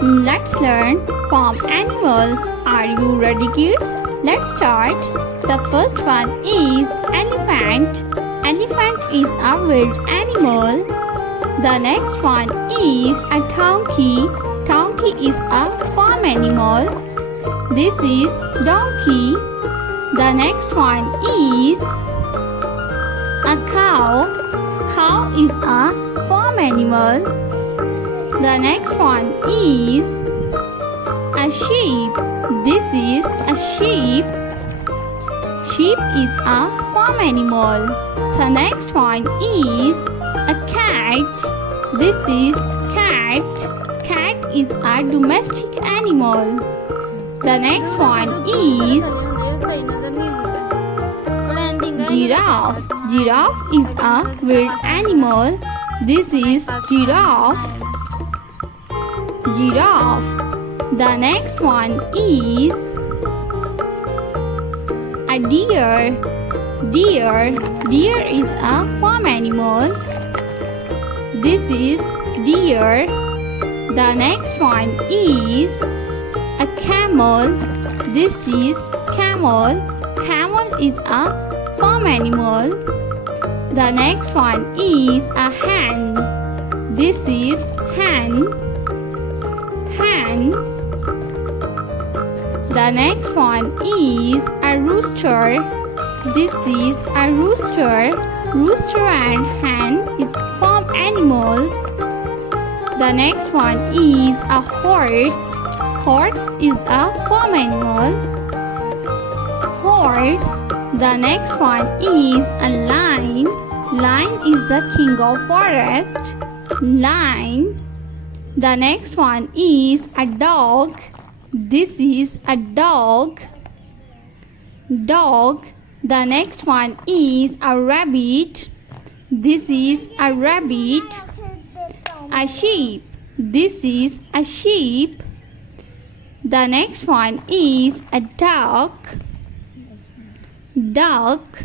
Let's learn farm animals. Are you ready, kids? Let's start. The first one is elephant. Elephant is a wild animal. The next one is a donkey. Donkey is a farm animal. This is donkey. The next one is a cow. Cow is a farm animal. The next one is a sheep. This is a sheep. Sheep is a farm animal. The next one is a cat. This is cat. Cat is a domestic animal. The next one is giraffe. Giraffe is a wild animal. This is giraffe. Giraffe. The next one is a deer. Deer. Deer is a farm animal. This is deer. The next one is a camel. This is camel. Camel is a farm animal. The next one is a hen. This is hen. Hen. The next one is a rooster. This is a rooster. Rooster and hen is farm animals. The next one is a horse. Horse is a farm animal. Horse. The next one is a lion. Lion is the king of forest. Lion. The next one is a dog. This is a dog. Dog. The next one is a rabbit. This is a rabbit. A sheep. This is a sheep. The next one is a duck. Duck.